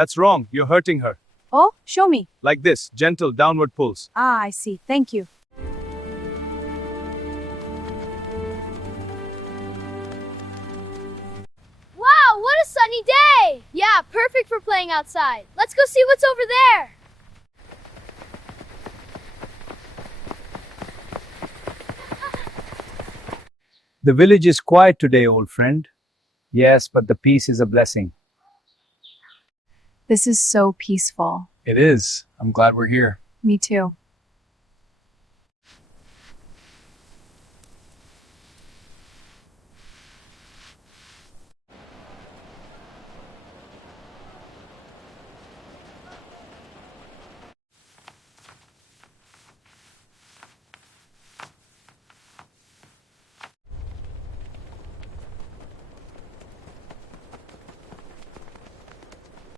That's wrong. You're hurting her. Oh, show me. Like this, gentle downward pulls. Ah, I see. Thank you. Wow, what a sunny day! Yeah, perfect for playing outside. Let's go see what's over there. The village is quiet today, old friend. Yes, but the peace is a blessing. This is so peaceful. It is. I'm glad we're here. Me too.